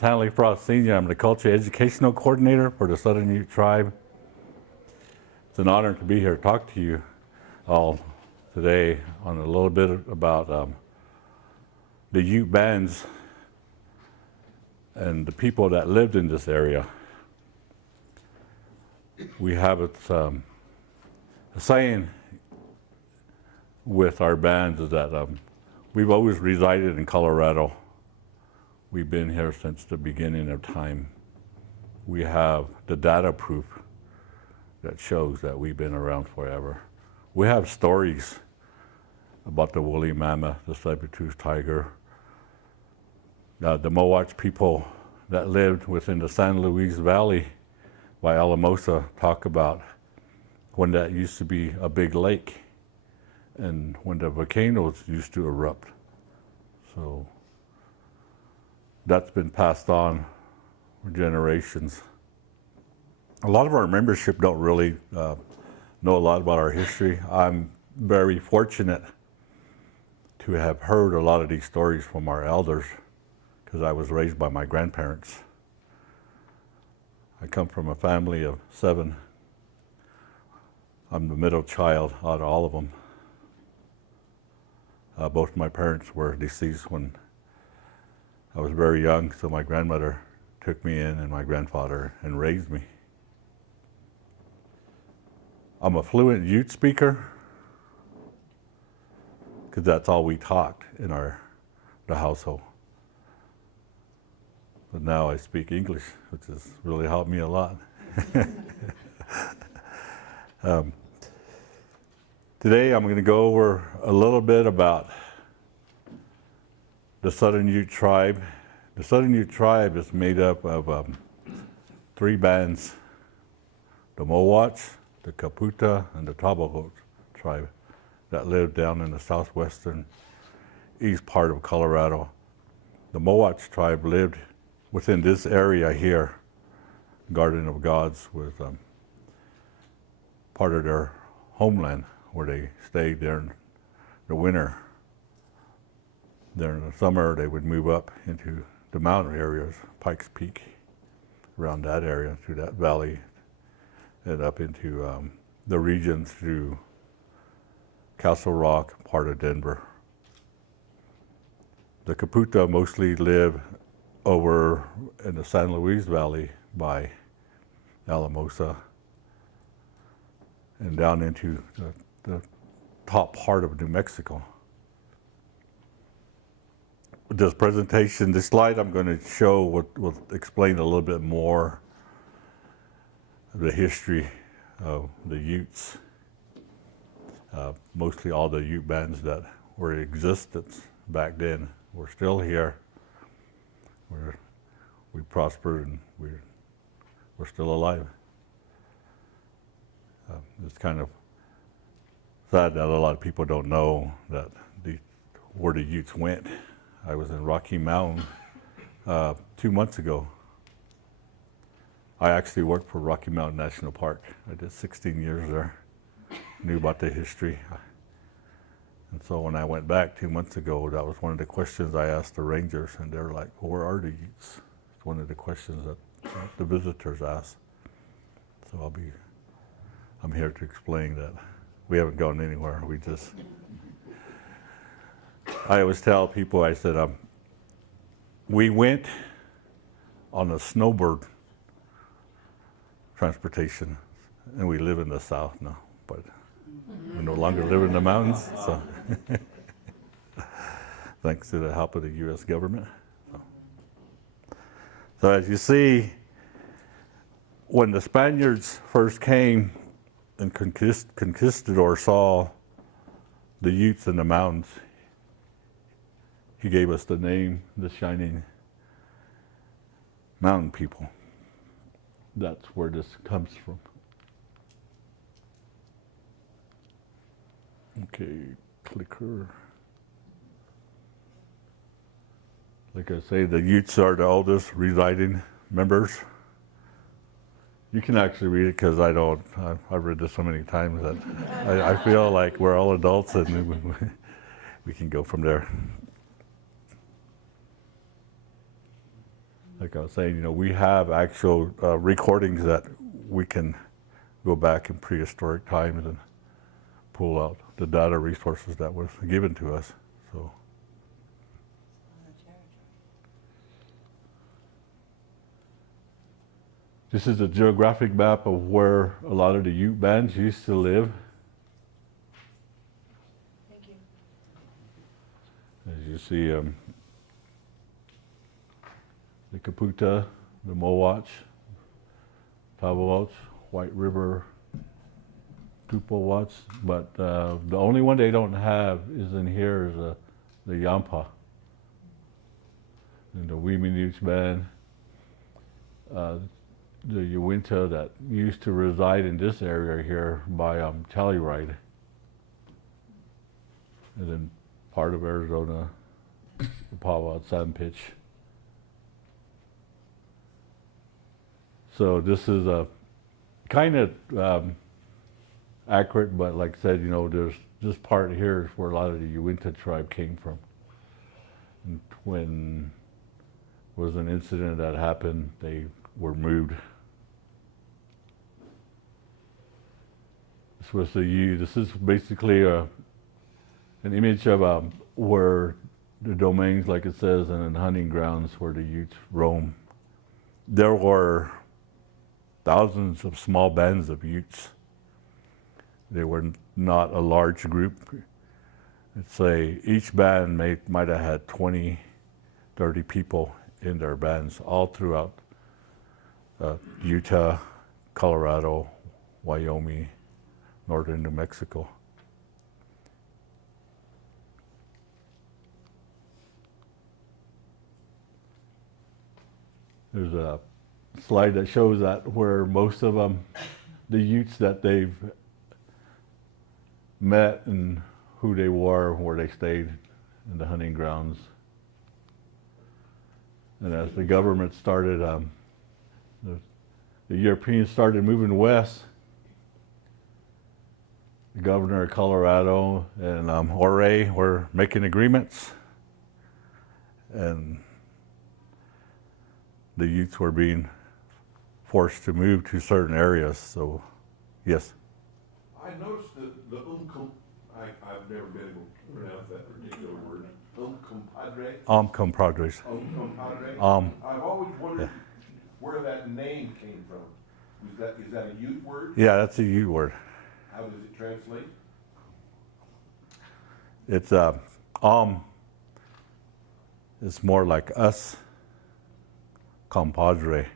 Hanley Frost Sr. I'm the Culture Educational Coordinator for the Southern Ute Tribe. It's an honor to be here to talk to you all today on a little bit about the Ute bands and the people that lived in this area. We have a saying with our bands is that we've always resided in Colorado. We've been here since the beginning of time. We have the data proof that shows that we've been around forever. We have stories about the woolly mammoth, the saber-toothed tiger, the Mowatch people that lived within the San Luis Valley by Alamosa talk about when that used to be a big lake and when the volcanoes used to erupt. So that's been passed on for generations. A lot of our membership don't really know a lot about our history. I'm very fortunate to have heard a lot of these stories from our elders because I was raised by my grandparents. I come from a family of 7. I'm the middle child out of all of them. Both my parents were deceased when I was very young, so my grandmother took me in and my grandfather and raised me. I'm a fluent Ute speaker because that's all we talked in the household. But now I speak English, which has really helped me a lot. Today I'm going to go over a little bit about the Southern Ute Tribe. The Southern Ute Tribe is made up of 3 bands: the Mowatch, the Caputa, and the Tabago tribe that live down in the southwestern east part of Colorado. The Mowatch tribe lived within this area here, Garden of Gods, with part of their homeland where they stayed during the winter. During the summer, they would move up into the mountain areas, Pikes Peak, around that area, through that valley, and up into the region through Castle Rock, part of Denver. The Caputa mostly live over in the San Luis Valley by Alamosa and down into the top part of New Mexico. This presentation, this slide I'm going to show will explain a little bit more of the history of the Utes. Mostly all the Ute bands that were in existence back then were still here. We prospered and we're still alive. It's kind of sad that a lot of people don't know that where the Utes went. I was in Rocky Mountain 2 months ago. I actually worked for Rocky Mountain National Park. I did 16 years there. Knew about the history. And so when I went back 2 months ago, that was one of the questions I asked the rangers, and they're like, well, where are the Utes? It's one of the questions that the visitors ask. So I'm here to explain that we haven't gone anywhere. I always tell people, I said, we went on a snowbird transportation, and we live in the south now, but we no longer live in the mountains, so thanks to the help of the U.S. government. So as you see, when the Spaniards first came and conquistador saw the Utes in the mountains, he gave us the name, the Shining Mountain People. That's where this comes from. Okay, clicker. Like I say, the Utes are the oldest residing members. You can actually read it because I've read this so many times that I feel like we're all adults and we can go from there. like I was saying, we have actual recordings that we can go back in prehistoric times and pull out the data resources that was given to us. So. This is a geographic map of where a lot of the Ute bands used to live. Thank you. As you see, the Caputa, the Mowatch, Pavawatch, White River, Tupowatch, but the only one they don't have is in here is the Yampa and the Utes band. The Uinta that used to reside in this area here by Telluride, and then part of Arizona, the Pawot Sand Pitch. So this is a kind of accurate, but like I said, there's this part here is where a lot of the Uinta tribe came from. And when was an incident that happened, they were moved. This was this is basically an image of where the domains, like it says, and then hunting grounds where the Utes roam. There were thousands of small bands of Utes. They were not a large group. I'd say each band might have had 20, 30 people in their bands, all throughout Utah, Colorado, Wyoming, northern New Mexico. There's a slide that shows that where most of them, the Utes that they've met and who they were, where they stayed in the hunting grounds. And as the government started, the Europeans started moving west, the governor of Colorado and Ouray were making agreements, and the Utes were being forced to move to certain areas. So, yes. I noticed that the I've never been able to pronounce that particular word. Compadres. Compadre. I've always wondered where that name came from. Is that a Ute word? Yeah, that's a Ute word. How does it translate? It's it's more like us. Compadre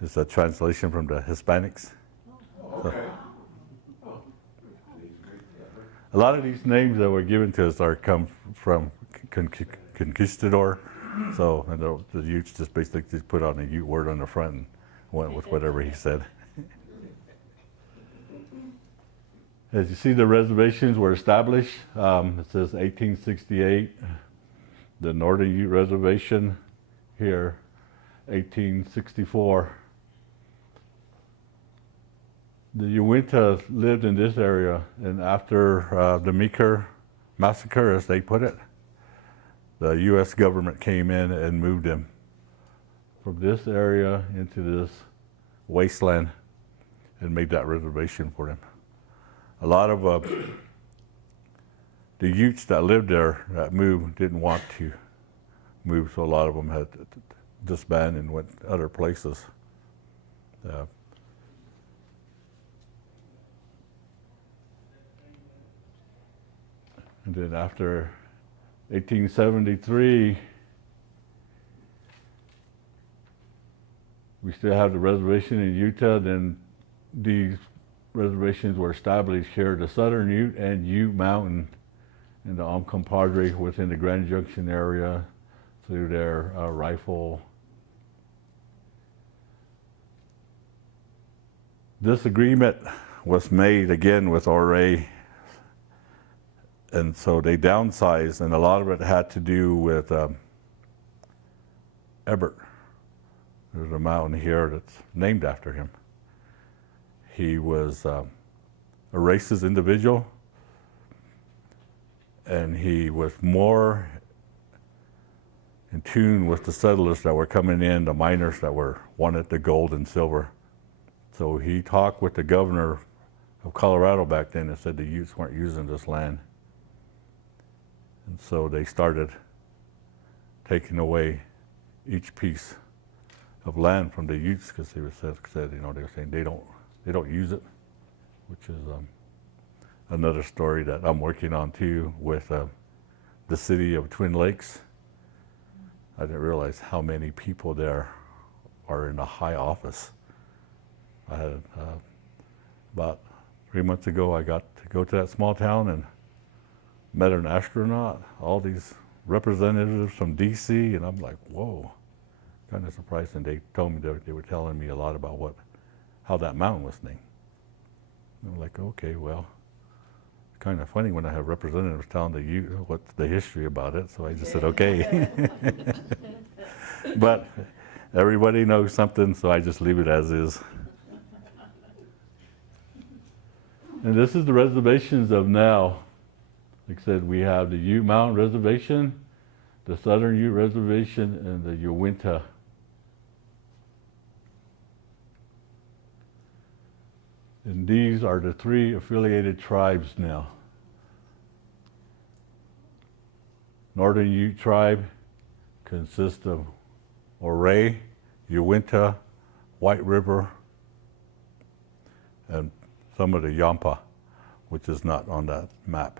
is a translation from the Hispanics. Oh, okay. A lot of these names that were given to us come from conquistador. So the Utes just basically just put on a Ute word on the front and went with whatever he said. As you see, the reservations were established. It says 1868. The Northern Ute Reservation here, 1864. The Uinta lived in this area, and after the Meeker massacre, as they put it, the U.S. government came in and moved them from this area into this wasteland and made that reservation for them. A lot of the Utes that lived there that moved didn't want to move, so a lot of them had to disband and went other places. And then after 1873, we still have the reservation in Utah. Then these reservations were established here, the Southern Ute and Ute Mountain in the Compadre within the Grand Junction area through their rifle. This agreement was made again with Ouray, and so they downsized, and a lot of it had to do with Ebert. There's a mountain here that's named after him. He was a racist individual, and he was more in tune with the settlers that were coming in, the miners that wanted the gold and silver. So he talked with the governor of Colorado back then and said the Utes weren't using this land. And so they started taking away each piece of land from the Utes because they said, you know, they were saying they don't use it, which is another story that I'm working on too with the city of Twin Lakes. I didn't realize how many people there are in a high office. I had about 3 months ago, I got to go to that small town and met an astronaut, all these representatives from DC, and I'm like, whoa, kind of surprised. And they told me they were telling me a lot about how that mountain was named. And I'm like, okay, well, it's kind of funny when I have representatives telling you what's the history about it. So I just said, okay. But everybody knows something, so I just leave it as is. And this is the reservations of now. Like I said, we have the Ute Mountain Reservation, the Southern Ute Reservation, and the Uinta. And these are the 3 affiliated tribes now. Northern Ute tribe consists of Ouray, Uinta, White River, and some of the Yampa, which is not on that map.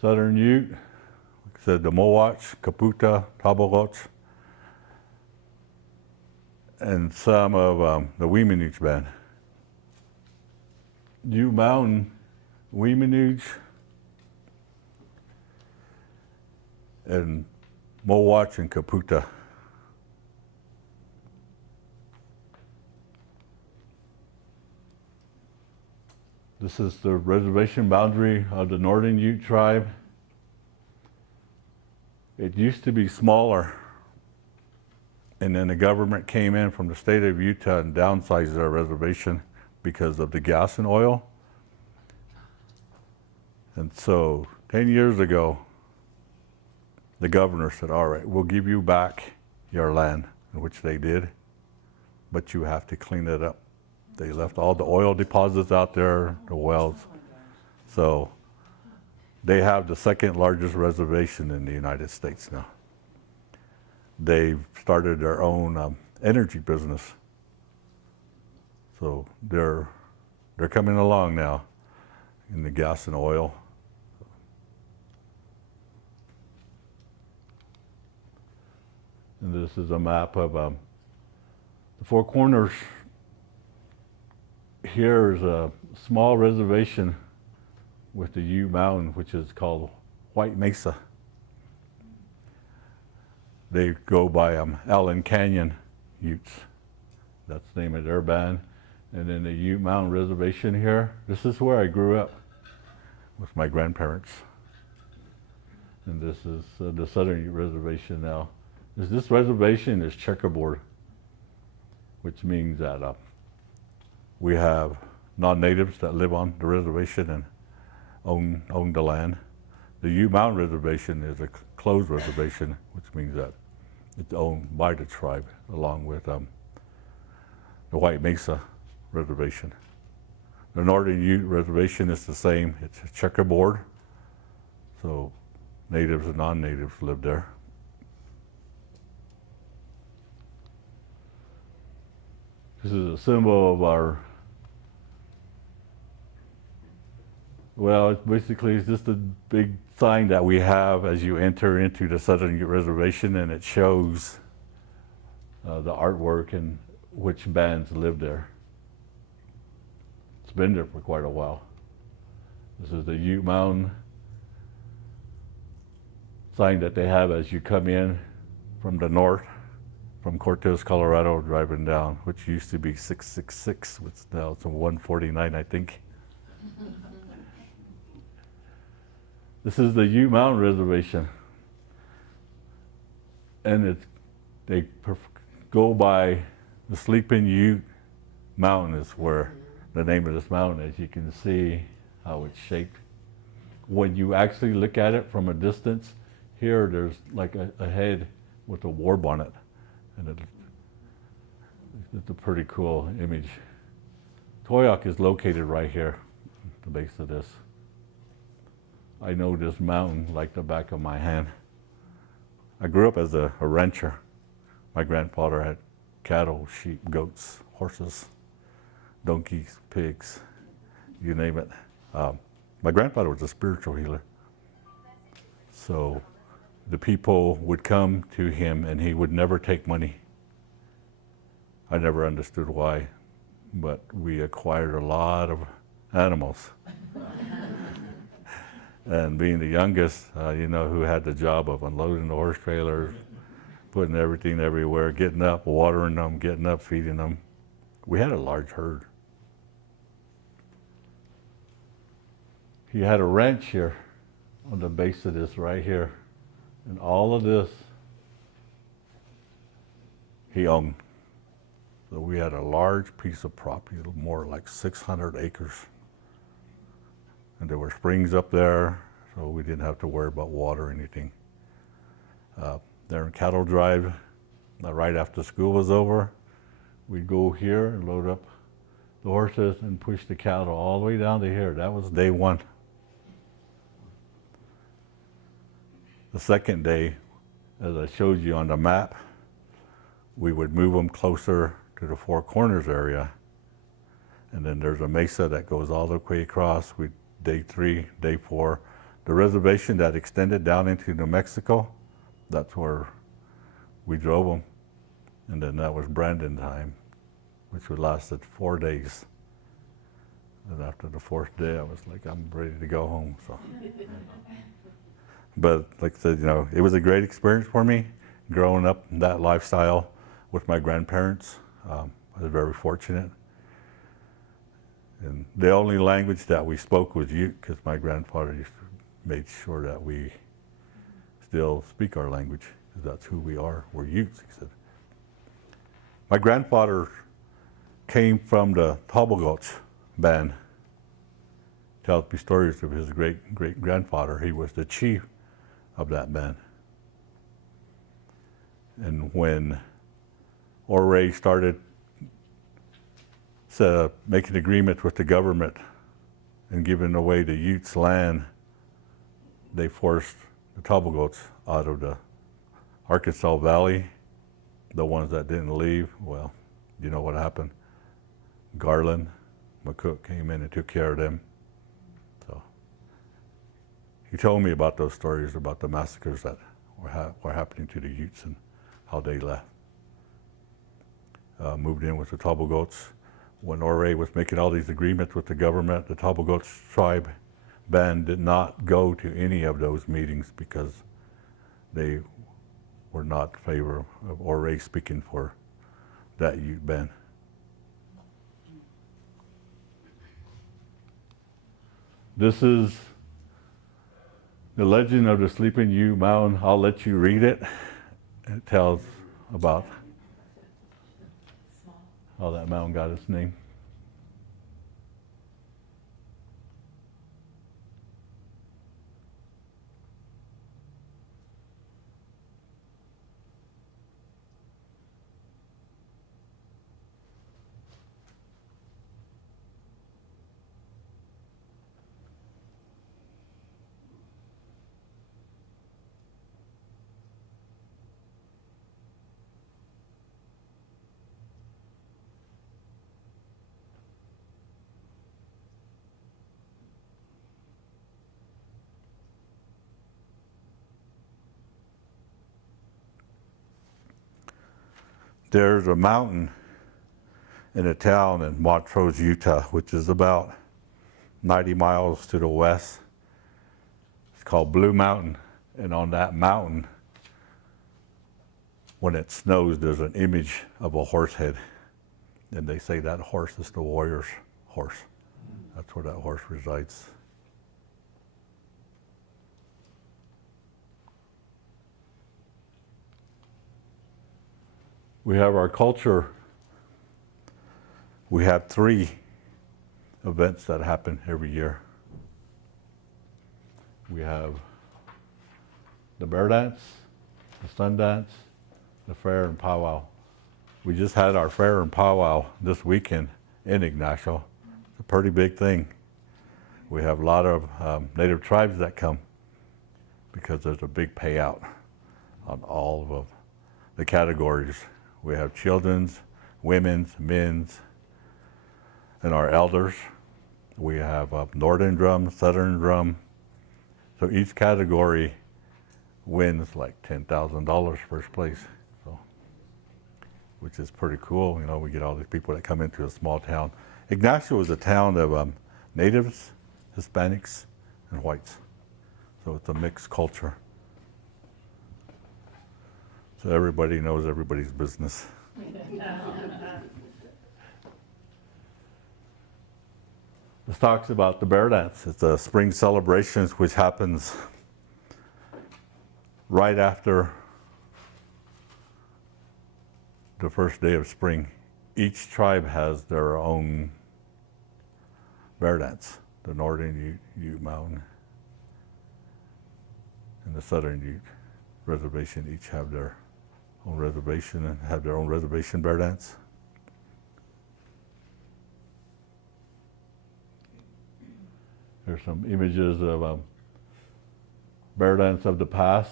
Southern Ute, like I said, the Mowatch, Caputa, Tabogoch, and some of the Weemanooch band. Ute Mountain, Weemanooch, and Mowatch and Caputa. This is the reservation boundary of the Northern Ute tribe. It used to be smaller, and then the government came in from the state of Utah and downsized our reservation because of the gas and oil. And so 10 years ago, the governor said, all right, we'll give you back your land, which they did, but you have to clean it up. They left all the oil deposits out there, the wells. So they have the 2nd largest reservation in the United States now. They've started their own energy business. So they're coming along now in the gas and oil. And this is a map of the Four Corners. Here is a small reservation with the Ute Mountain, which is called White Mesa. They go by Allen Canyon Utes. That's the name of their band. And then the Ute Mountain Reservation here. This is where I grew up with my grandparents. And this is the Southern Ute Reservation now. This reservation is checkerboard, which means that we have non-natives that live on the reservation and own the land. The Ute Mountain Reservation is a closed reservation, which means that it's owned by the tribe, along with the White Mesa Reservation. The Northern Ute Reservation is the same. It's a checkerboard, so natives and non-natives live there. This is a symbol of our, well, it's just a big sign that we have as you enter into the Southern Ute Reservation, and it shows the artwork and which bands live there. It's been there for quite a while. This is the Ute Mountain sign that they have as you come in from the north, from Cortez, Colorado, driving down, which used to be 666, which now it's a 149, I think. This is the Ute Mountain Reservation. And they go by the Sleeping Ute Mountain is where the name of this mountain is. You can see how it's shaped. when you actually look at it from a distance, here there's like a head with a warb on it, and it's a pretty cool image. Toyac is located right here, at the base of this. I know this mountain like the back of my hand. I grew up as a rancher. My grandfather had cattle, sheep, goats, horses, donkeys, pigs, you name it. My grandfather was a spiritual healer. So the people would come to him and he would never take money. I never understood why, but we acquired a lot of animals. And being the youngest, who had the job of unloading the horse trailers, putting everything everywhere, getting up, watering them, getting up, feeding them. We had a large herd. He had a ranch here on the base of this right here. And all of this he owned. So we had a large piece of property, more like 600 acres. And there were springs up there, so we didn't have to worry about water or anything. There in Cattle Drive, right after school was over, we'd go here and load up the horses and push the cattle all the way down to here. That was day one. The second day, as I showed you on the map, we would move them closer to the Four Corners area. And then there's a mesa that goes all the way across. Day 3, day 4. The reservation that extended down into New Mexico, that's where we drove them. And then that was Brandon time, which would lasted 4 days. And after the 4th day, I was like, I'm ready to go home. So, but like I said, it was a great experience for me, growing up in that lifestyle with my grandparents. I was very fortunate. And the only language that we spoke was Ute, because my grandfather made sure that we still speak our language, because that's who we are. We're Utes, he said. My grandfather came from the Tobogots band. Tells me stories of his great-great-grandfather. He was the chief of that band. And when Ouray started making agreements with the government and giving away the Utes land, they forced the Tobogots out of the Arkansas Valley. The ones that didn't leave, well, you know what happened. Garland, McCook came in and took care of them. So he told me about those stories about the massacres that were happening to the Utes and how they left. Moved in with the Tobogots. When Ouray was making all these agreements with the government, the Tobogots tribe band did not go to any of those meetings because they were not in favor of Ouray speaking for that Ute band. This is the legend of the Sleeping Ute Mountain. I'll let you read it. It tells about how that mountain got its name. There's a mountain in a town in Montrose, Utah, which is about 90 miles to the west. It's called Blue Mountain. And on that mountain, when it snows, there's an image of a horse head. And they say that horse is the warrior's horse. That's where that horse resides. We have our culture. We have 3 events that happen every year. We have the bear dance, the sun dance, the fair and powwow. We just had our fair and powwow this weekend in Ignacio. It's a pretty big thing. We have a lot of native tribes that come because there's a big payout on all of the categories. We have children's, women's, men's, and our elders. We have northern drum, southern drum. So each category wins like $10,000 first place, so, which is pretty cool. You know, we get all these people that come into a small town. Ignacio is a town of natives, Hispanics, and whites. So it's a mixed culture. So everybody knows everybody's business. This talks about the bear dance. It's a spring celebration which happens right after the first day of spring. Each tribe has their own bear dance. The northern Ute Mountain and the southern Ute reservation each have their own reservation and have their own reservation bear dance. There's some images of bear dance of the past.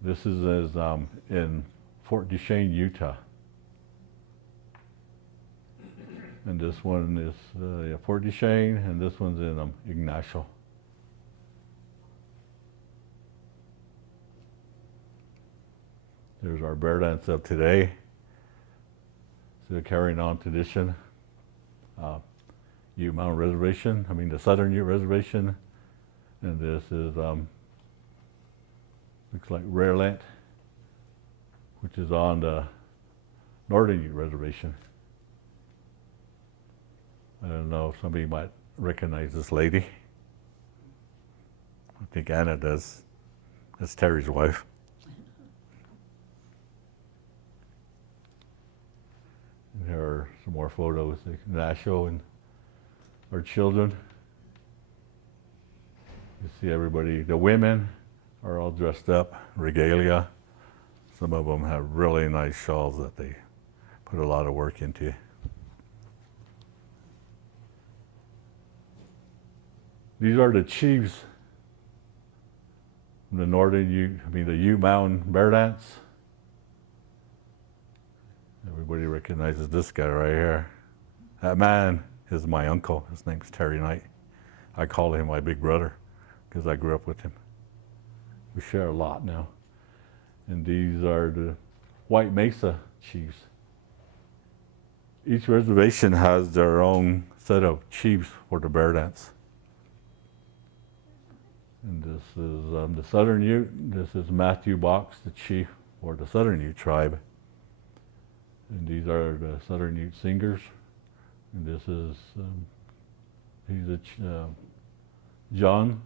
This is in Fort Duchesne, Utah. And this one is Fort Duchesne, and this one's in Ignacio. There's our bear dance of today. Still carrying on tradition. Ute Mountain Reservation, the Southern Ute Reservation. And this is, looks like Rare Land, which is on the Northern Ute Reservation. I don't know if somebody might recognize this lady. I think Anna does. That's Terry's wife. And here are some more photos of Ignacio and our children. You see everybody, the women are all dressed up, regalia. Some of them have really nice shawls that they put a lot of work into. These are the chiefs from the northern Ute, the Ute Mountain Bear Dance. Everybody recognizes this guy right here. That man is my uncle. His name's Terry Knight. I call him my big brother because I grew up with him. We share a lot now. And these are the White Mesa chiefs. Each reservation has their own set of chiefs for the bear dance. And this is the Southern Ute. This is Matthew Box, the chief for the Southern Ute tribe. And these are the Southern Ute singers. And this is, he's John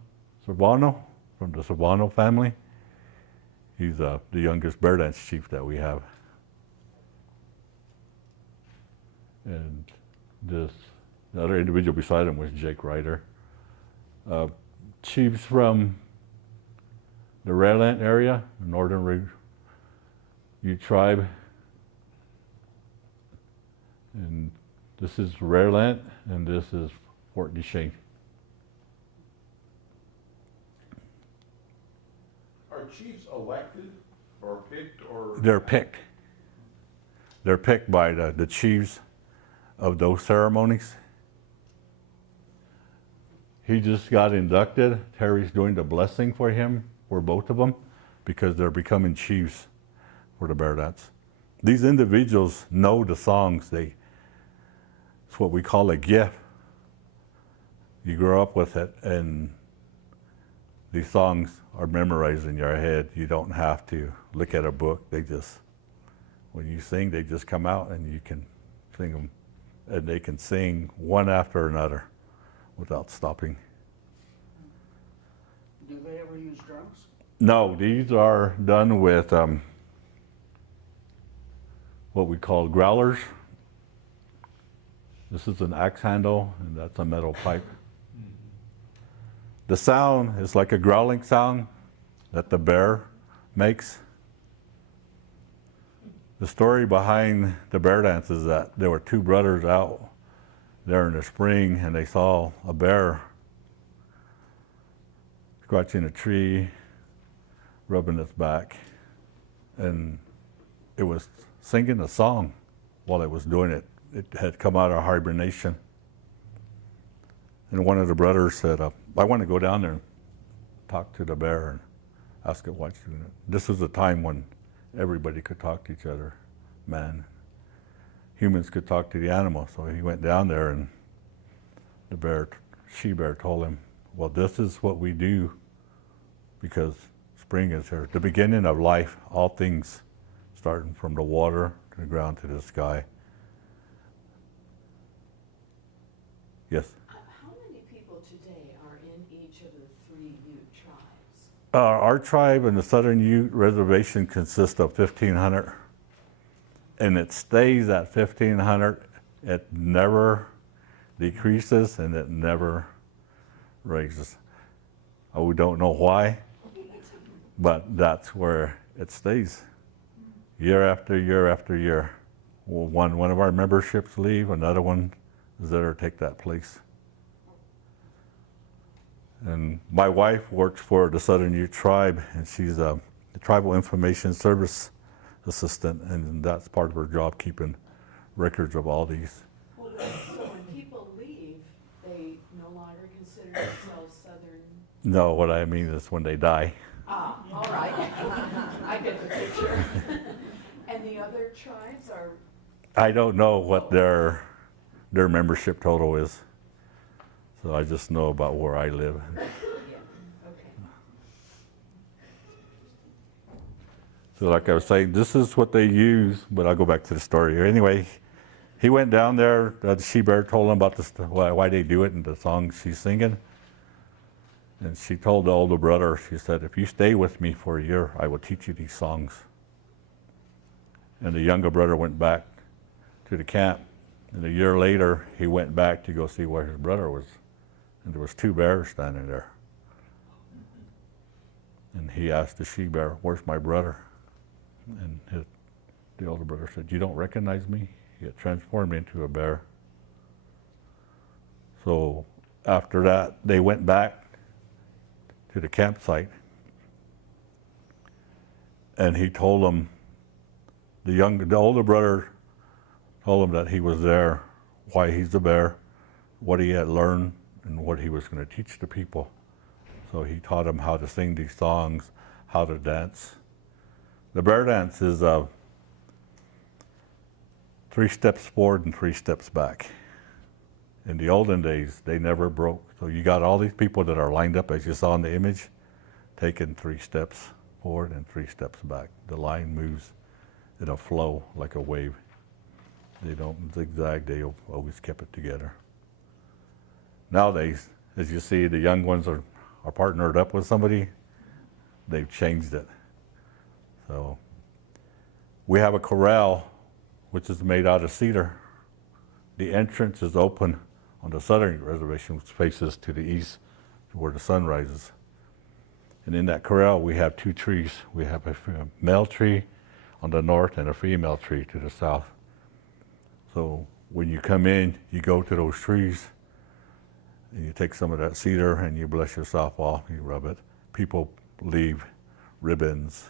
Sorbano from the Sorbano family. He's the youngest bear dance chief that we have. And the other individual beside him was Jake Ryder. Chiefs from the Redland area, the Northern Ute tribe. And this is Rare Land, and this is Fort Duchesne. Are chiefs elected or picked or? They're picked. They're picked by the chiefs of those ceremonies. He just got inducted. Terry's doing the blessing for him, for both of them, because they're becoming chiefs for the bear dance. These individuals know the songs. It's what we call a gift. You grow up with it, and these songs are memorized in your head. You don't have to look at a book. When you sing, they just come out, and you can sing them, and they can sing one after another without stopping. Do they ever use drums? No, these are done with what we call growlers. This is an axe handle, and that's a metal pipe. The sound is like a growling sound that the bear makes. The story behind the bear dance is that there were two brothers out there in the spring and they saw a bear scratching a tree, rubbing its back, and it was singing a song while it was doing it. It had come out of hibernation. And one of the brothers said, I want to go down there and talk to the bear and ask it why it's doing it. This was a time when everybody could talk to each other, man. Humans could talk to the animals. So he went down there and the she-bear told him, well, this is what we do because spring is here. The beginning of life, all things starting from the water to the ground to the sky. Yes? How many people today are in each of the 3 Ute tribes? Our tribe in the Southern Ute Reservation consists of 1,500, and it stays at 1,500. It never decreases and it never raises. We don't know why, but that's where it stays, year after year after year. One of our memberships leave, another one is there to take that place. And my wife works for the Southern Ute Tribe, and she's a Tribal Information Service Assistant, and that's part of her job, keeping records of all these. Well, so when people leave, they no longer consider themselves Southern? No, what I mean is when they die. Ah, all right. I get the picture. And the other tribes are? I don't know what their membership total is, so I just know about where I live. Yeah, okay. So like I was saying, this is what they use, but I'll go back to the story. Anyway, he went down there, the she-bear told him about this, why they do it and the song she's singing. And she told the older brother, she said, if you stay with me for a year, I will teach you these songs. And the younger brother went back to the camp, and a year later, he went back to go see where his brother was. And there was 2 bears standing there. And he asked the she-bear, where's my brother? And the older brother said, you don't recognize me? He had transformed into a bear. So after that, they went back to the campsite. And he told them, the older brother told him that he was there, why he's a bear, what he had learned, and what he was going to teach the people. So he taught him how to sing these songs, how to dance. The bear dance is 3 steps forward and 3 steps back. In the olden days, they never broke. So you got all these people that are lined up, as you saw in the image, taking 3 steps forward and 3 steps back. The line moves in a flow like a wave. They don't zigzag, they always kept it together. Nowadays, as you see, the young ones are partnered up with somebody, they've changed it. So we have a corral which is made out of cedar. The entrance is open on the southern reservation, which faces to the east, to where the sun rises. And in that corral, we have 2 trees. We have a male tree on the north and a female tree to the south. So when you come in, you go to those trees and you take some of that cedar and you bless yourself off, you rub it. People leave ribbons,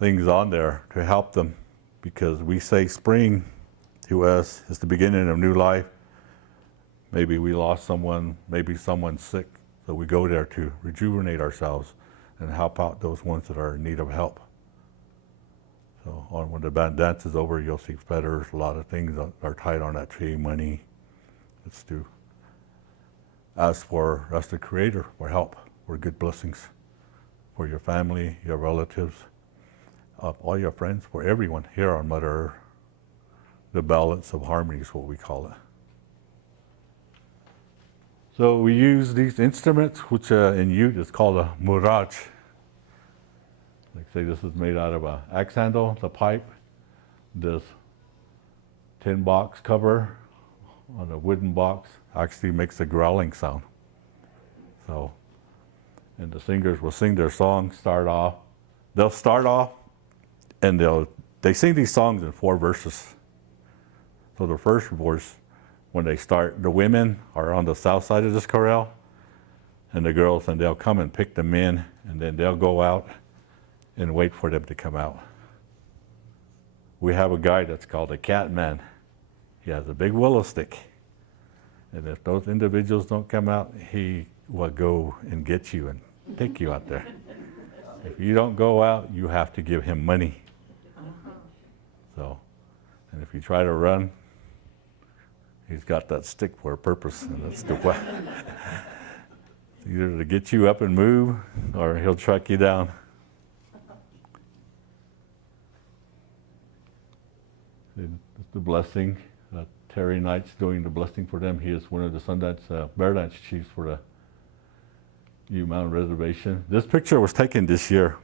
things on there to help them, because we say spring to us is the beginning of new life. Maybe we lost someone, maybe someone's sick, so we go there to rejuvenate ourselves and help out those ones that are in need of help. So when the dance is over, you'll see feathers, a lot of things are tied on that tree, money. It's to ask for us, the Creator, for help, for good blessings, for your family, your relatives, all your friends, for everyone here on Mother Earth. The balance of harmony is what we call it. So we use these instruments, which in Ute is called a muraj. Like say this is made out of an axe handle, the pipe, this tin box cover on a wooden box actually makes a growling sound. So, and the singers will sing their song, start off. They'll start off and they sing these songs in 4 verses. So the first verse, when they start, the women are on the south side of this corral, and the girls, and they'll come and pick them in, and then they'll go out and wait for them to come out. We have a guy that's called a cat man. He has a big willow stick. And if those individuals don't come out, he will go and get you and take you out there. If you don't go out, you have to give him money. So, and if you try to run, he's got that stick for a purpose, and that's the way. Either to get you up and move, or he'll track you down. It's the blessing. Terry Knight's doing the blessing for them. He is one of the Sundance Bear Dance chiefs for the Ute Mountain Reservation. This picture was taken this year.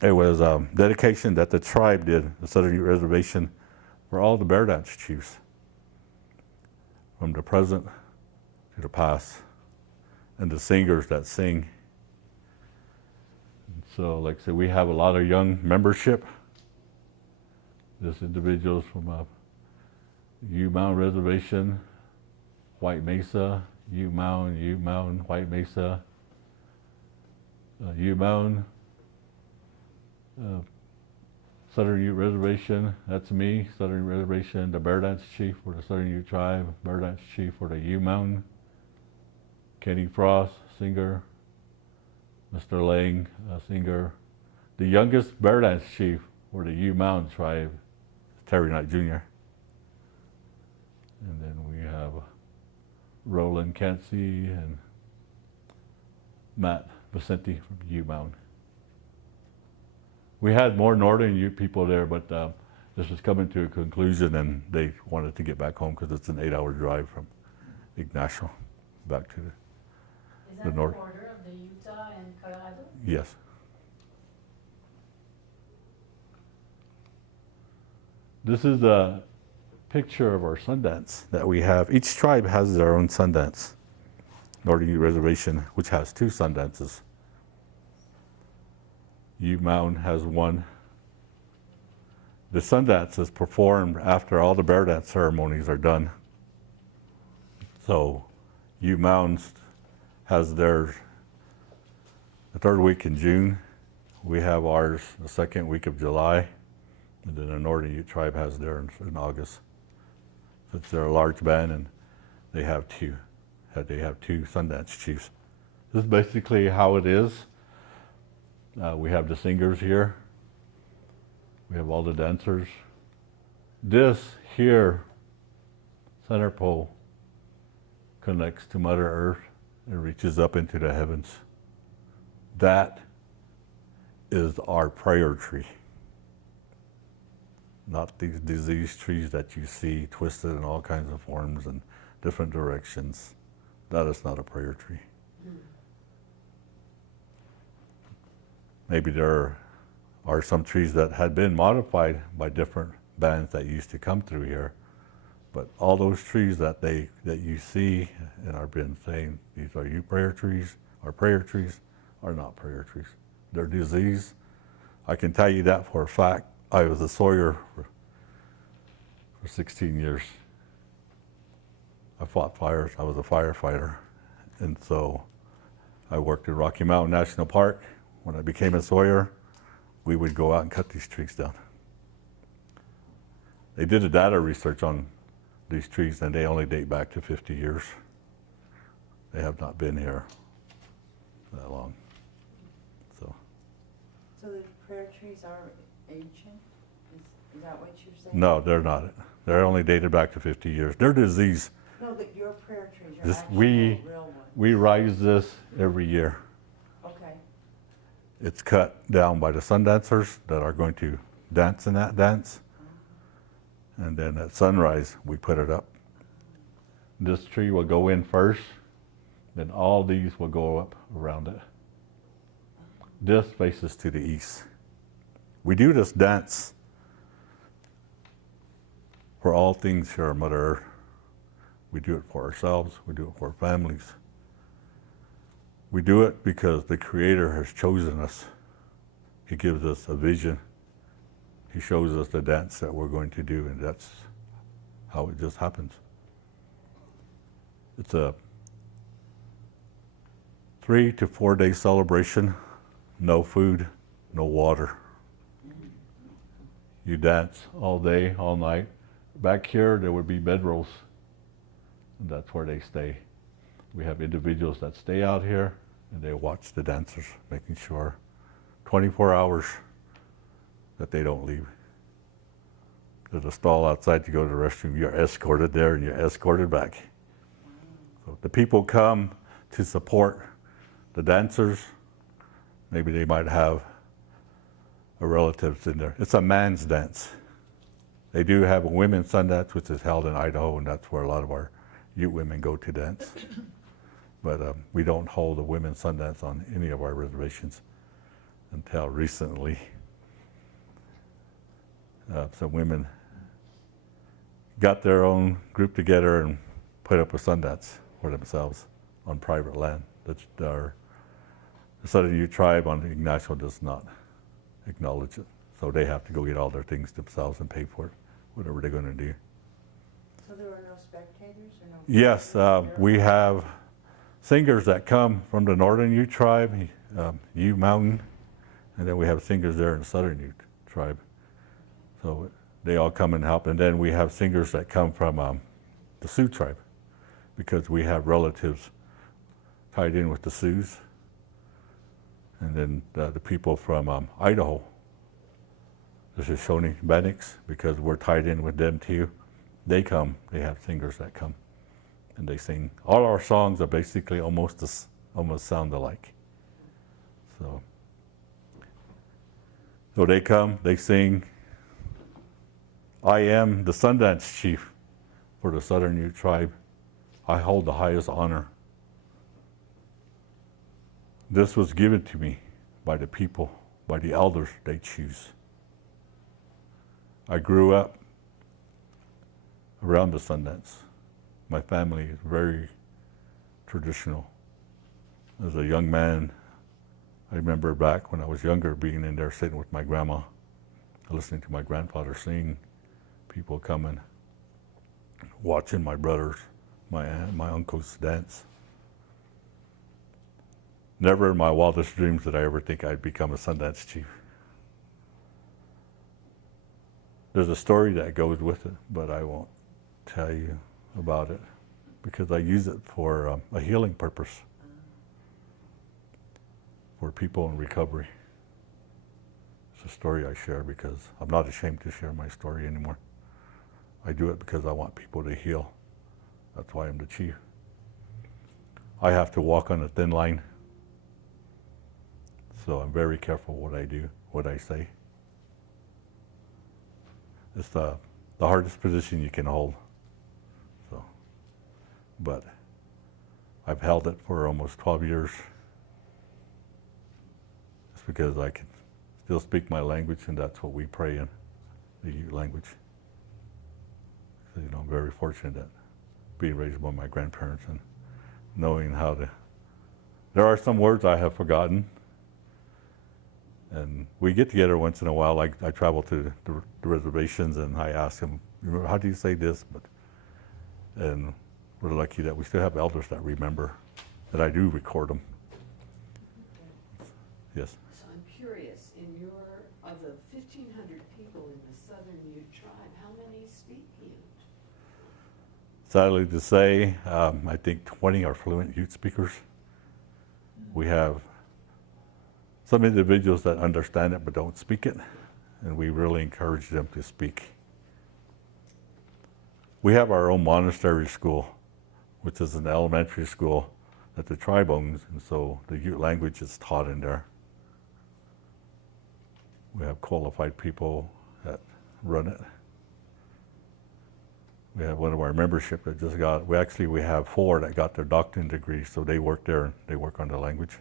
It was a dedication that the tribe did, the Southern Ute Reservation, for all the Bear Dance chiefs, from the present to the past, and the singers that sing. And so, like I said, we have a lot of young membership. This individuals from Ute Mountain Reservation, White Mesa, Ute Mountain, White Mesa, Ute Mountain, Southern Ute Reservation, that's me, Southern Ute Reservation, the Bear Dance Chief for the Southern Ute Tribe, Bear Dance Chief for the Ute Mountain, Kenny Frost, singer, Mr. Lang, singer, the youngest Bear Dance Chief for the Ute Mountain Tribe, Terry Knight Jr. And then we have Roland Cansey and Matt Vicente from Ute Mountain. We had more Northern Ute people there, but this was coming to a conclusion, and they wanted to get back home because it's an 8-hour drive from Ignacio back to the north. Is that the border of the Utah and Colorado? Yes. This is a picture of our Sundance that we have. Each tribe has their own Sundance. Northern Ute Reservation, which has 2 Sundances. Ute Mountain has 1. The Sundance is performed after all the bear dance ceremonies are done. So Ute Mountain has theirs the 3rd week in June. We have ours the 2nd week of July. And then the Northern Ute tribe has theirs in August. Since they're a large band, and they have 2 Sundance chiefs. This is basically how it is. We have the singers here. We have all the dancers. This here, center pole, connects to Mother Earth and reaches up into the heavens. That is our prayer tree. Not these diseased trees that you see twisted in all kinds of forms and different directions. That is not a prayer tree. Maybe there are some trees that had been modified by different bands that used to come through here. But all those trees that you see and are been saying, these are you prayer trees, or prayer trees, are not prayer trees. They're diseased. I can tell you that for a fact. I was a sawyer for 16 years. I fought fires. I was a firefighter. And so I worked in Rocky Mountain National Park. When I became a sawyer, we would go out and cut these trees down. They did a data research on these trees, and they only date back to 50 years. They have not been here that long. So the prayer trees are ancient? Is that what you're saying? no, they're not. They're only dated back to 50 years. They're diseased. No, that your prayer trees are This, actual we real ones. we rise this every year. Okay. It's cut down by the Sundancers that are going to dance in that dance. And then at sunrise, we put it up. This tree will go in first, then all these will go up around it. This faces to the east. We do this dance for all things here on Mother Earth. We do it for ourselves, we do it for our families. We do it because the Creator has chosen us. He gives us a vision. He shows us the dance that we're going to do, and that's how it just happens. It's a 3 to 4 day celebration, no food, no water. You dance all day, all night. Back here, there would be bedrolls, and that's where they stay. We have individuals that stay out here, and they watch the dancers, making sure 24 hours that they don't leave. There's a stall outside to go to the restroom. You're escorted there, and you're escorted back. So the people come to support the dancers. Maybe they might have a relatives in there. It's a man's dance. They do have a women's Sundance, which is held in Idaho, and that's where a lot of our Ute women go to dance. But we don't hold a women's Sundance on any of our reservations until recently. Some women got their own group together and put up a Sundance for themselves on private land. That's the Southern Ute tribe on Ignacio does not acknowledge it. So they have to go get all their things themselves and pay for it, whatever they're going to do. So there were no spectators or no? Yes, we have singers that come from the Northern Ute tribe, Ute Mountain, and then we have singers there in the Southern Ute tribe. So they all come and help. And then we have singers that come from the Sioux tribe, because we have relatives tied in with the Sioux. And then the people from Idaho, the Shoshone Bannocks, because we're tied in with them too. They come, they have singers that come, and they sing. All our songs are basically almost sound alike. So they come, they sing. I am the Sundance chief for the Southern Ute tribe. I hold the highest honor. This was given to me by the people, by the elders they choose. I grew up around the Sundance. My family is very traditional. As a young man, I remember back when I was younger being in there sitting with my grandma, listening to my grandfather sing, people coming, watching my brothers, my aunt, my uncles dance. Never in my wildest dreams did I ever think I'd become a Sundance chief. There's a story that goes with it, but I won't tell you about it because I use it for a healing purpose for people in recovery. It's a story I share because I'm not ashamed to share my story anymore. I do it because I want people to heal. That's why I'm the chief. I have to walk on a thin line. So I'm very careful what I do, what I say. It's the hardest position you can hold. So, but I've held it for almost 12 years. It's because I can still speak my language, and that's what we pray in, the Ute language. So, I'm very fortunate that being raised by my grandparents and knowing how to. There are some words I have forgotten. And we get together once in a while. I travel to the reservations and I ask them, how do you say this? And we're lucky that we still have elders that remember, that I do record them. Yes. So I'm curious, of the 1,500 people in the Southern Ute tribe, how many speak Ute? Sadly to say, I think 20 are fluent Ute speakers. We have some individuals that understand it but don't speak it, and we really encourage them to speak. We have our own monastery school, which is an elementary school that the tribe owns, and so the Ute language is taught in there. We have qualified people that run it. We have one of our membership that just got, we have 4 that got their doctorate degree, so they work there, they work on the language.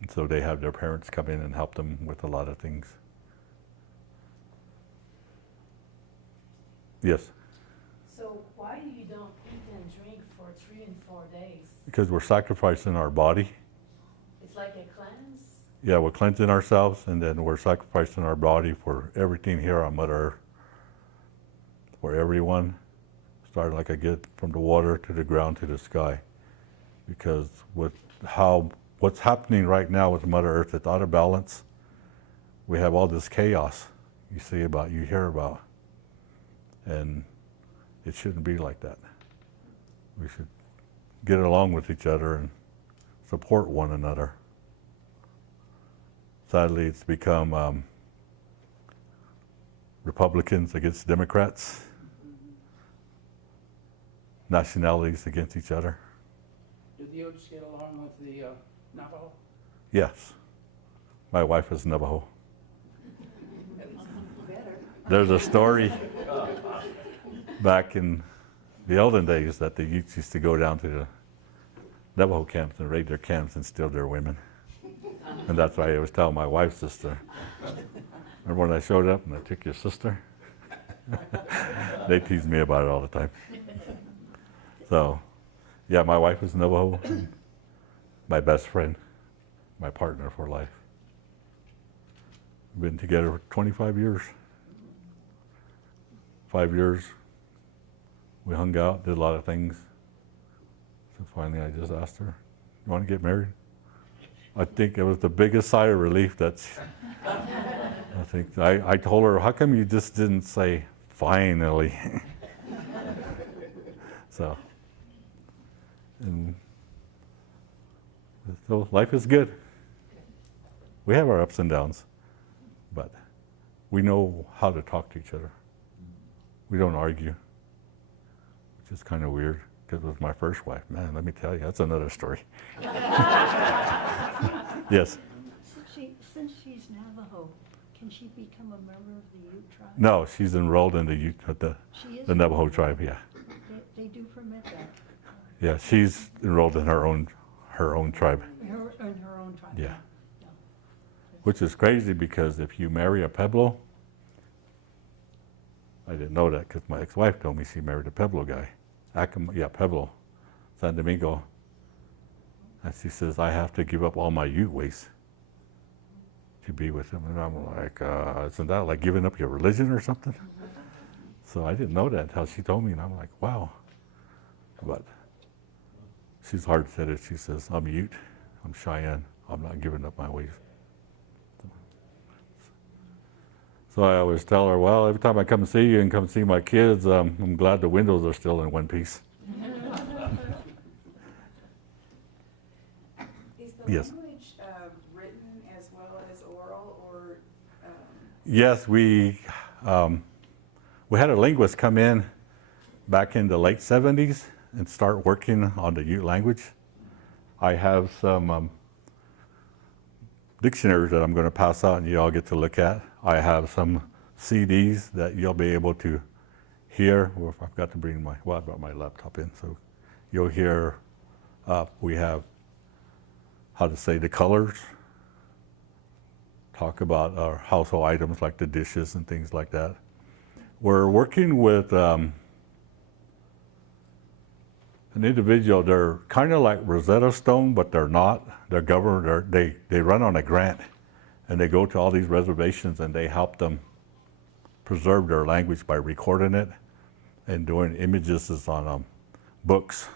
And so they have their parents come in and help them with a lot of things. Yes? So why you don't eat and drink for 3 and 4 days? Because we're sacrificing our body It's like a cleanse. Yeah, we're cleansing ourselves, and then we're sacrificing our body for everything here on Mother Earth. For everyone, starting like I get from the water to the ground to the sky. Because with what's happening right now with Mother Earth, it's out of balance. We have all this chaos you see about, you hear about. And it shouldn't be like that. We should get along with each other and support one another. Sadly, it's become Republicans against Democrats, nationalities against each other. Do the Utes get along with the Navajo? Yes, my wife is Navajo. Better. There's a story back in the olden days that the Utes used to go down to the Navajo camps and raid their camps and steal their women. And that's why I was telling my wife's sister. Remember when I showed up and I took your sister? They tease me about it all the time. So, yeah, my wife is Navajo, my best friend, my partner for life. We've been together for 25 years. 5 years, we hung out, did a lot of things. So finally I just asked her, you want to get married? I think it was the biggest sigh of relief I told her, how come you just didn't say, finally? So life is good. We have our ups and downs, but we know how to talk to each other. We don't argue, which is kind of weird, because it was my first wife. Man, let me tell you, that's another story. Yes? Since she's Navajo, can she become a member of the Ute tribe? No, she's enrolled in She is? the Navajo tribe, yeah. They do permit that. Yeah, she's enrolled in her own tribe. In her own tribe. Yeah. Which is crazy, because if you marry a Pueblo, I didn't know that because my ex-wife told me she married a Pueblo guy. Pueblo, San Domingo. And she says, I have to give up all my Ute ways to be with him. And I'm like, isn't that like giving up your religion or something? So I didn't know that until she told me, and I'm like, wow. But she's hard-headed. She says, I'm Ute, I'm Cheyenne, I'm not giving up my ways. So I always tell her, well, every time I come see you and come see my kids, I'm glad the windows are still in one piece. Is the Yes. language written as well as oral, or? Yes, we had a linguist come in back in the late 70s and start working on the Ute language. I have some dictionaries that I'm going to pass out and you all get to look at. I have some CDs that you'll be able to hear. Or if I've got to bring I brought my laptop in, so you'll hear. We have how to say the colors. Talk about our household items like the dishes and things like that. We're working with an individual. They're kind of like Rosetta Stone, but they're not. They're governed. They run on a grant, and they go to all these reservations and they help them preserve their language by recording it and doing images on books.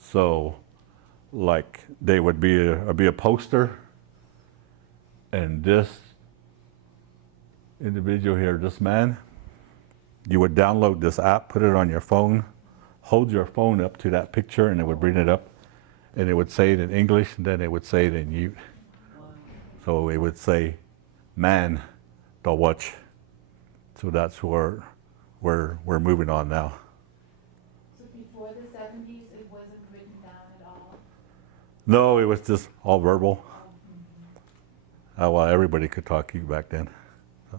So, like they would be a poster, and this individual here, this man, you would download this app, put it on your phone, hold your phone up to that picture, and it would bring it up, and it would say it in English, and then it would say it in Ute. So it would say, man, the watch. So that's where we're moving on now. So before the 70s, it wasn't written down at all? No, it was just all verbal. Well, everybody could talk Ute back then. So,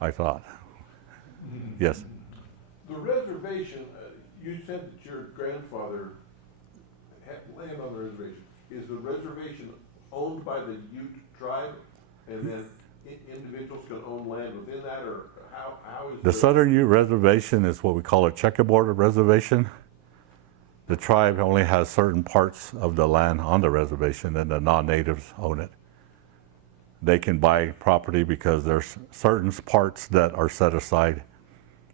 I thought. Yes. The reservation, you said that your grandfather had land on the reservation. Is the reservation owned by the Ute tribe, and then individuals can own land within that, or how is The Southern Ute Reservation is what we call a checkerboard reservation. the tribe only has certain parts of the land on the reservation, and the non-natives own it. They can buy property because there's certain parts that are set aside,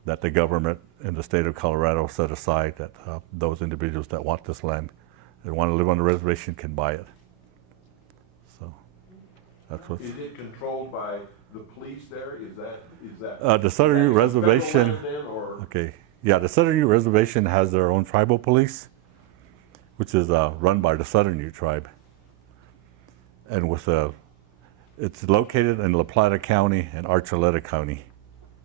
that the government in the state of Colorado set aside, that those individuals that want this land, that want to live on the reservation, can buy it. So that's what's. Is it controlled by the police there? Is that? The Southern Ute is that federal Reservation. land then, or? Okay, yeah, the Southern Ute Reservation has their own tribal police, which is run by the Southern Ute tribe. And it's located in La Plata County and Archuleta County.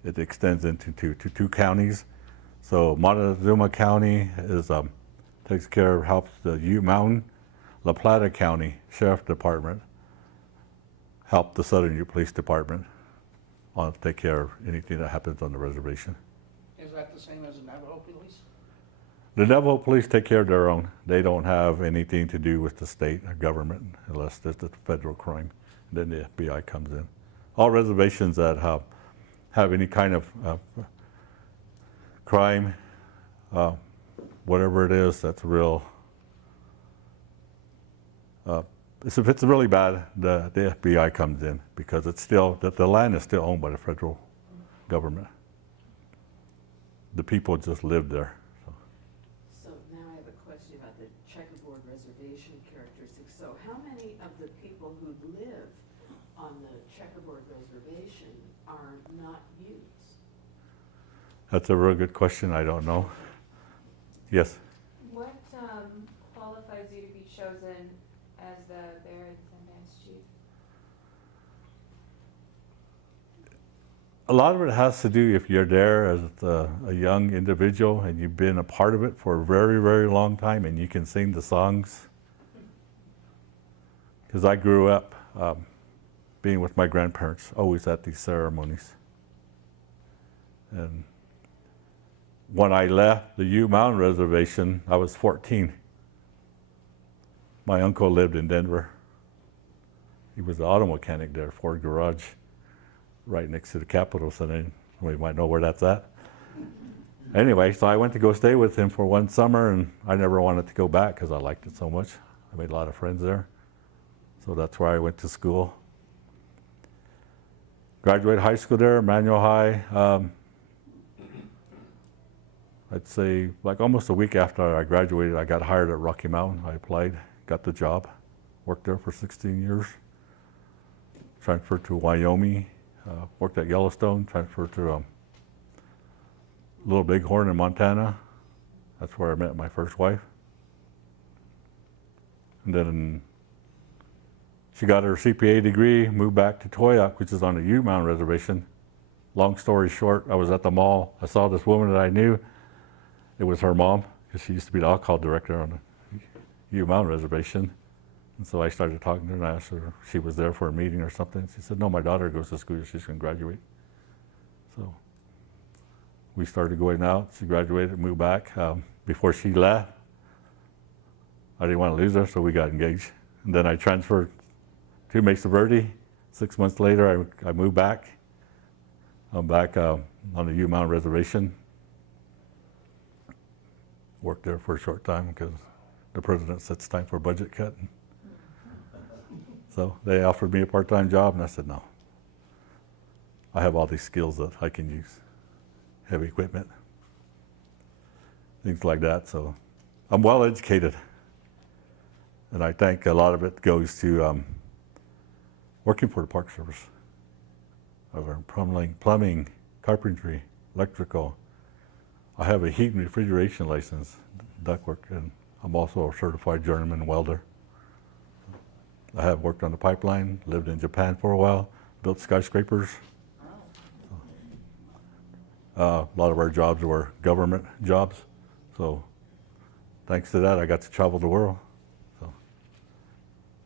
It extends into two counties. So Montezuma County takes care of, helps the Ute Mountain. La Plata County Sheriff Department help the Southern Ute Police Department take care of anything that happens on the reservation. Is that the same as the Navajo police? The Navajo police take care of their own. They don't have anything to do with the state or government unless there's a federal crime. Then the FBI comes in. All reservations that have any kind of crime, whatever it is, that's real. If it's really bad, the FBI comes in because it's still, the land is still owned by the federal government. The people just live there. So now I have a question about the checkerboard reservation characteristics. So how many of the people who live on the checkerboard reservation are not Utes? That's a real good question. I don't know. Yes? What qualifies you to be chosen as the Bear and Sundance chief? A lot of it has to do if you're there as a young individual and you've been a part of it for a very, very long time and you can sing the songs. Because I grew up being with my grandparents, always at these ceremonies. And when I left the Ute Mountain Reservation, I was 14. My uncle lived in Denver. He was an auto mechanic there, Ford Garage, right next to the Capitol Center. We might know where that's at. Anyway, so I went to go stay with him for one summer, and I never wanted to go back because I liked it so much. I made a lot of friends there. So that's where I went to school. Graduated high school there, Emmanuel High. I'd say like almost a week after I graduated, I got hired at Rocky Mountain. I applied, got the job, worked there for 16 years. Transferred to Wyoming, worked at Yellowstone, transferred to Little Bighorn in Montana. That's where I met my first wife. And then she got her CPA degree, moved back to Toyac, which is on the Ute Mountain Reservation. Long story short, I was at the mall. I saw this woman that I knew. It was her mom, because she used to be the alcohol director on the Ute Mountain Reservation. And so I started talking to her and I asked her if she was there for a meeting or something. She said, no, my daughter goes to school, she's going to graduate. So we started going out. She graduated, moved back. Before she left, I didn't want to lose her, so we got engaged. And then I transferred to Mesa Verde. 6 months later, I moved back. I'm back on the Ute Mountain Reservation. Worked there for a short time because the president said it's time for a budget cut. So they offered me a part-time job, and I said no. I have all these skills that I can use, heavy equipment, things like that. So I'm well educated, and I think a lot of it goes to working for the Park Service. I learned plumbing, carpentry, electrical. I have a heat and refrigeration license, ductwork, and I'm also a certified journeyman welder. I have worked on the pipeline, lived in Japan for a while, built skyscrapers. A lot of our jobs were government jobs, so thanks to that, I got to travel the world. So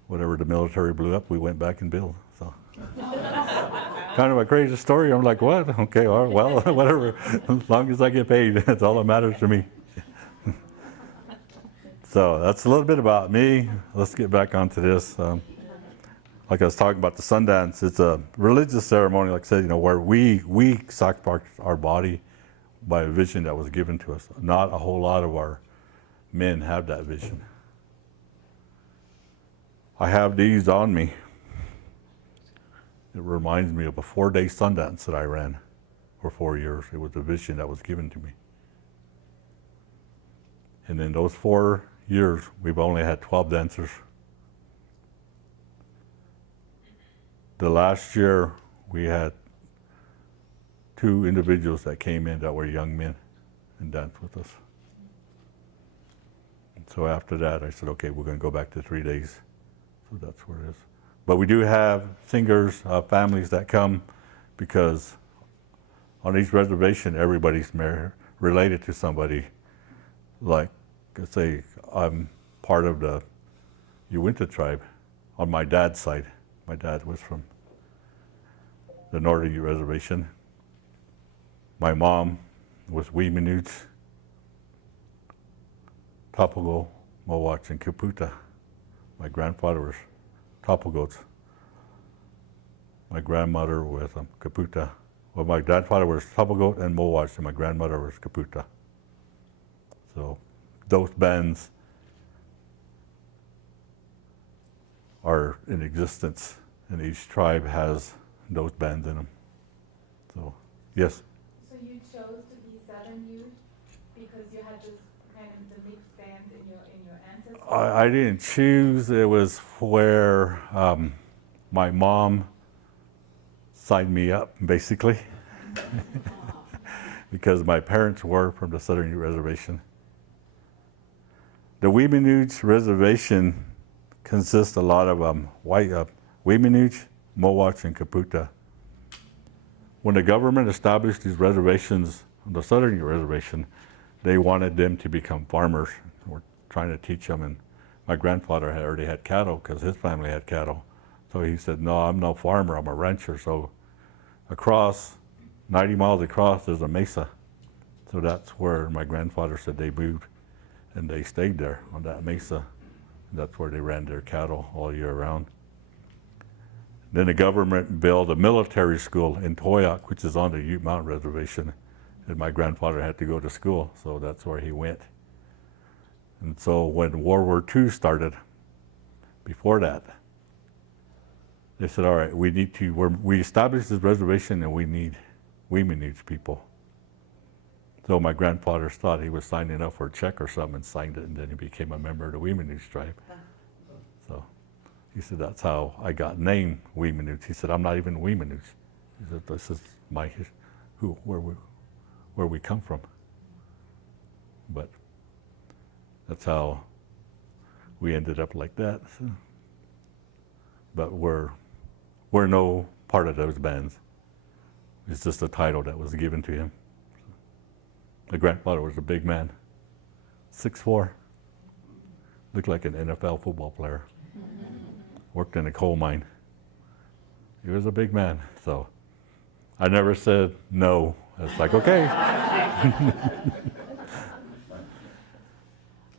whatever the military blew up, we went back and built. So kind of a crazy story. I'm like, what? Okay, all right, well, whatever. As long as I get paid, that's all that matters to me. So that's a little bit about me. Let's get back onto this. Like I was talking about the Sundance, it's a religious ceremony, like I said, where we sacrifice our body by a vision that was given to us. Not a whole lot of our men have that vision. I have these on me. It reminds me of a 4-day Sundance that I ran for 4 years. It was a vision that was given to me. And in those 4 years, we've only had 12 dancers. The last year, we had 2 individuals that came in that were young men and danced with us. And so after that, I said, okay, we're going to go back to 3 days. So that's where it is. But we do have singers, families that come, because on each reservation, everybody's related to somebody. Like, let's say, I'm part of the Uinta tribe on my dad's side. My dad was from the Northern Ute Reservation. My mom was Utes, Tapago, Mowatch, and Kaputa. My grandfather was Tapagots. My grandmother was Kaputa. Well, my grandfather was Tapagot and Mowatch, and my grandmother was Kaputa. So those bands are in existence, and each tribe has those bands in them. So, yes? So you chose to be Southern Ute because you had this kind of the mixed band in your ancestors? I didn't choose. It was where my mom signed me up, basically, because my parents were from the Southern Ute Reservation. The Utes Reservation consists a lot of white Utes, Mowatch, and Kaputa. When the government established these reservations on the Southern Ute Reservation, they wanted them to become farmers. We're trying to teach them, and my grandfather had already had cattle because his family had cattle. So he said, no, I'm no farmer, I'm a rancher. So across, 90 miles across, there's a mesa. So that's where my grandfather said they moved, and they stayed there on that mesa. That's where they ran their cattle all year round. Then the government built a military school in Toyac, which is on the Ute Mountain Reservation, and my grandfather had to go to school, so that's where he went. And so when World War II started, before that, they said, all right, we established this reservation and we need Utes people. So my grandfather thought he was signing up for a check or something and signed it, and then he became a member of the Utes tribe. So he said, that's how I got named Utes. He said, I'm not even Utes. He said, this is where we come from. But that's how we ended up like that. So. But we're no part of those bands. It's just a title that was given to him. My grandfather was a big man, 6'4", looked like an NFL football player, worked in a coal mine. He was a big man, so I never said no. It's like, okay.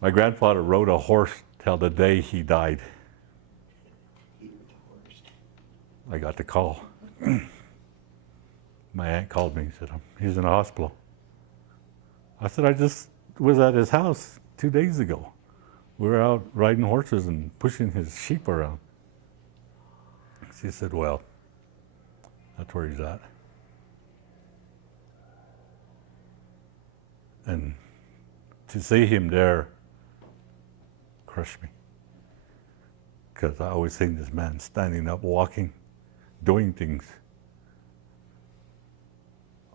My grandfather rode a horse till the day he died. I got the call. My aunt called me and said, he's in the hospital. I said, I just was at his house 2 days ago. We were out riding horses and pushing his sheep around. She said, well, that's where he's at. And to see him there crushed me. Because I always seen this man standing up, walking, doing things.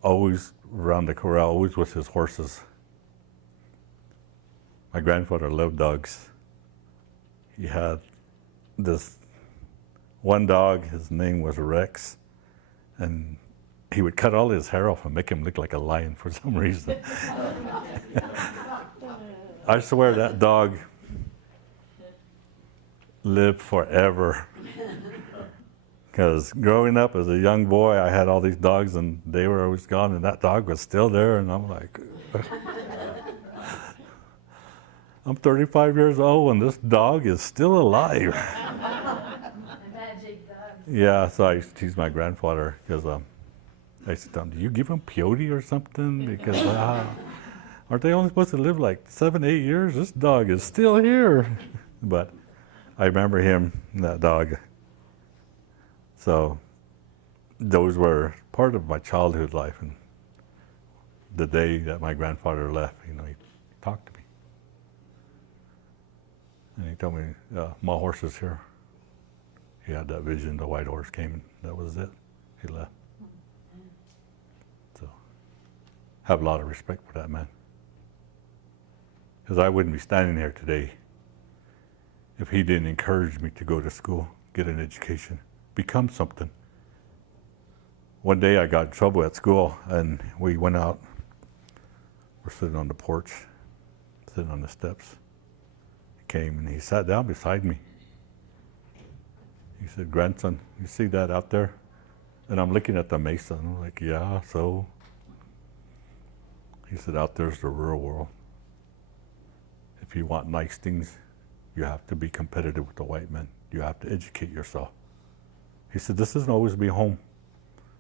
Always around the corral, always with his horses. My grandfather loved dogs. He had this one dog, his name was Rex, and he would cut all his hair off and make him look like a lion for some reason. I swear that dog lived forever. Because growing up as a young boy, I had all these dogs and they were always gone, and that dog was still there, and I'm like, I'm 35 years old and this dog is still alive. Magic dog. Yeah, so I used to tease my grandfather because I used to tell him, do you give him peyote or something? Because aren't they only supposed to live like 7, 8 years? This dog is still here. But I remember him, that dog. So those were part of my childhood life. And the day that my grandfather left, you know, he talked to me. And he told me, my horse is here. He had that vision, the white horse came, and that was it. He left. So, have a lot of respect for that man. Because I wouldn't be standing here today if he didn't encourage me to go to school, get an education, become something. One day I got in trouble at school, and we went out. We're sitting on the porch, sitting on the steps. He came and he sat down beside me. He said, "Grandson, you see that out there?" And I'm looking at the mesa, and I'm like, "Yeah, so?" He said, "Out there's the real world. If you want nice things, you have to be competitive with the white men. You have to educate yourself." He said, "This doesn't always be home."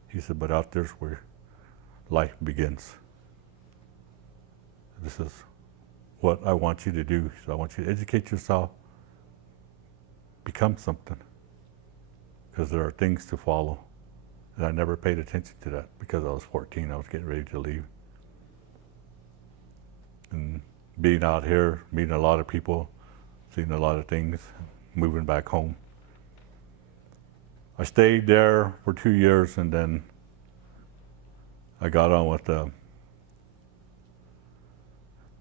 He said, "But out there's where life begins. This is what I want you to do. So I want you to educate yourself, become something, because there are things to follow." And I never paid attention to that because I was 14. I was getting ready to leave. And being out here, meeting a lot of people, seeing a lot of things, moving back home. I stayed there for 2 years, and then I got on with the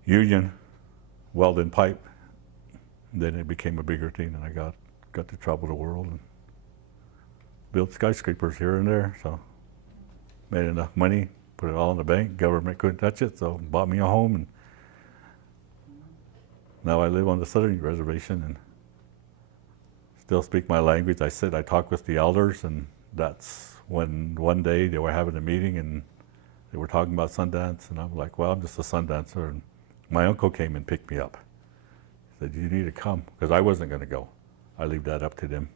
union, welding pipe. Then it became a bigger thing, and I got to travel the world and built skyscrapers here and there. So made enough money, put it all in the bank. Government couldn't touch it, so bought me a home, and now I live on the Southern Reservation and still speak my language. I talk with the elders, and that's when one day they were having a meeting and they were talking about Sundance, and I'm like, "Well, I'm just a Sundancer." And my uncle came and picked me up. He said, "You need to come," because I wasn't going to go. I leave that up to them.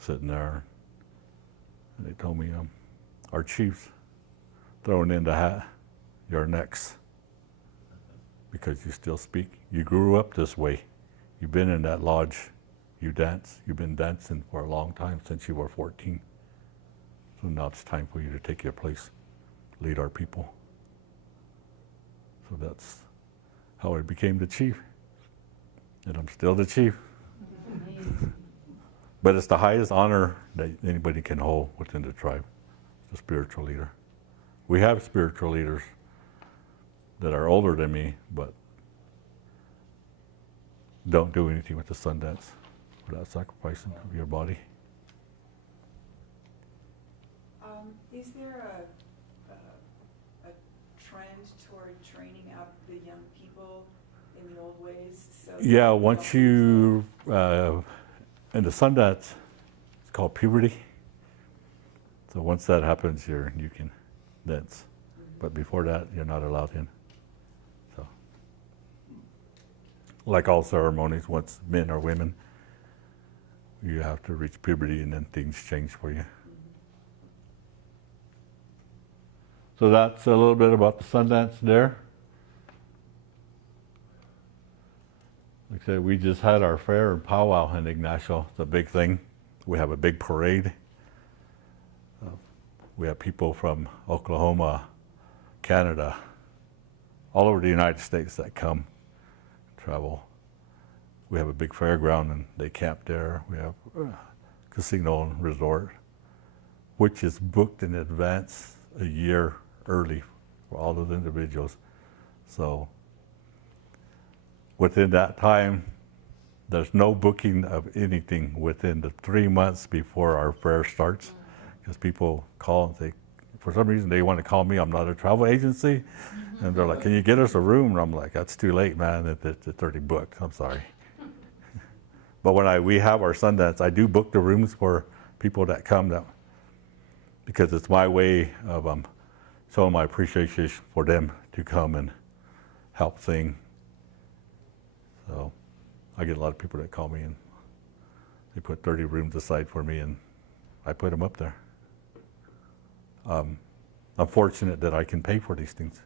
Sitting there, and they told me, "Our chief's throwing in the hat. You're next, because you still speak. You grew up this way. You've been in that lodge. You dance. You've been dancing for a long time, since you were 14. So now it's time for you to take your place, lead our people." So that's how I became the chief. And I'm still the chief. But it's the highest honor that anybody can hold within the tribe, the spiritual leader. We have spiritual leaders that are older than me, but don't do anything with the Sundance without sacrificing of your body. Is there a trend toward training up the young people in the old ways? So Yeah, once you, in the Sundance, it's called puberty. So once that happens, you can dance. But before that, you're not allowed in. So, like all ceremonies, once men or women, you have to reach puberty, and then things change for you. So that's a little bit about the Sundance there. Like I said, we just had our fair and powwow in Ignacio. It's a big thing. We have a big parade. We have people from Oklahoma, Canada, all over the United States that come, travel. We have a big fairground, and they camp there. We have a casino and resort, which is booked in advance a year early for all of the individuals. So within that time, there's no booking of anything within the 3 months before our fair starts, because people call and say, for some reason they want to call me. I'm not a travel agency, and they're like, "Can you get us a room?" And I'm like, "That's too late, man. It's already booked. I'm sorry." But when we have our Sundance, I do book the rooms for people that come, because it's my way of showing my appreciation for them to come and help sing. So I get a lot of people that call me, and they put 30 rooms aside for me, and I put them up there. I'm fortunate that I can pay for these things.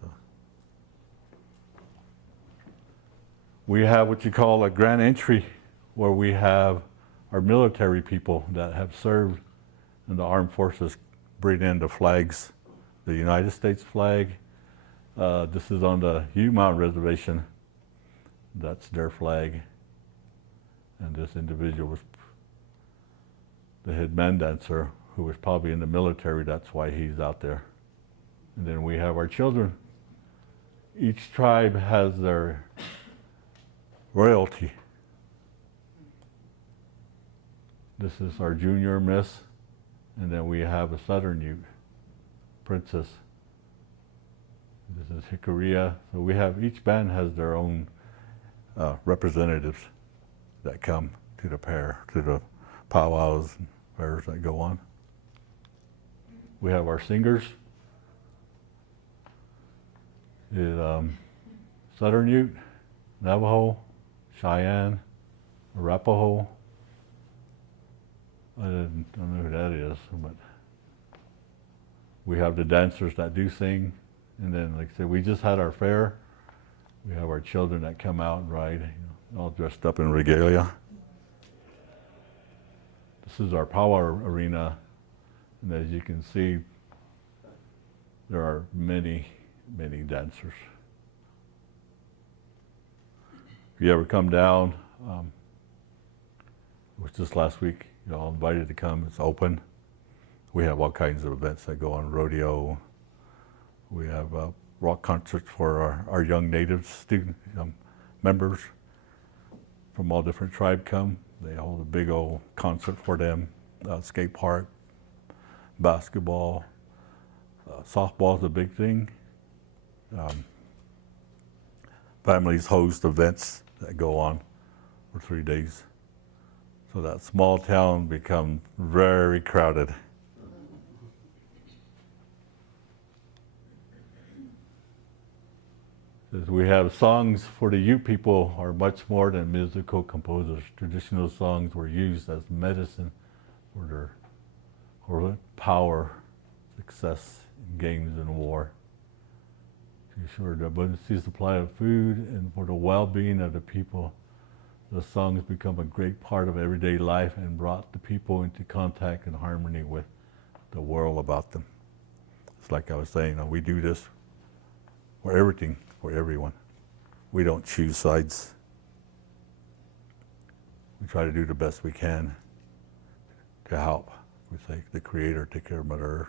So We have what you call a grand entry, where we have our military people that have served in the armed forces bring in the flags, the United States flag. This is on the Ute Mountain Reservation. That's their flag. And this individual was the head man dancer, who was probably in the military. That's why he's out there. And then we have our children. Each tribe has their royalty. This is our junior miss, and then we have a Southern Ute princess. This is Hickoria. So we have, each band has their own representatives that come to the powwows and fairs that go on. We have our singers. Southern Ute, Navajo, Cheyenne, Arapaho. I don't know who that is, but we have the dancers that do sing. And then, like I said, we just had our fair. We have our children that come out and ride, all dressed up in regalia. This is our powwow arena. And as you can see, there are many, many dancers. If you ever come down, it was just last week, you're all invited to come. It's open. We have all kinds of events that go on, rodeo. We have rock concerts for our young native student members from all different tribes come. They hold a big old concert for them. Skate park, basketball, softball is a big thing. Families host events that go on for 3 days. So that small town becomes very crowded. As we have songs for the Ute people are much more than musical composers. Traditional songs were used as medicine for their power, success in games and war. To ensure the abundant supply of food and for the well-being of the people, the songs become a great part of everyday life and brought the people into contact and harmony with the world about them. It's like I was saying, we do this for everything, for everyone. We don't choose sides. We try to do the best we can to help. We thank the Creator, take care of Mother Earth.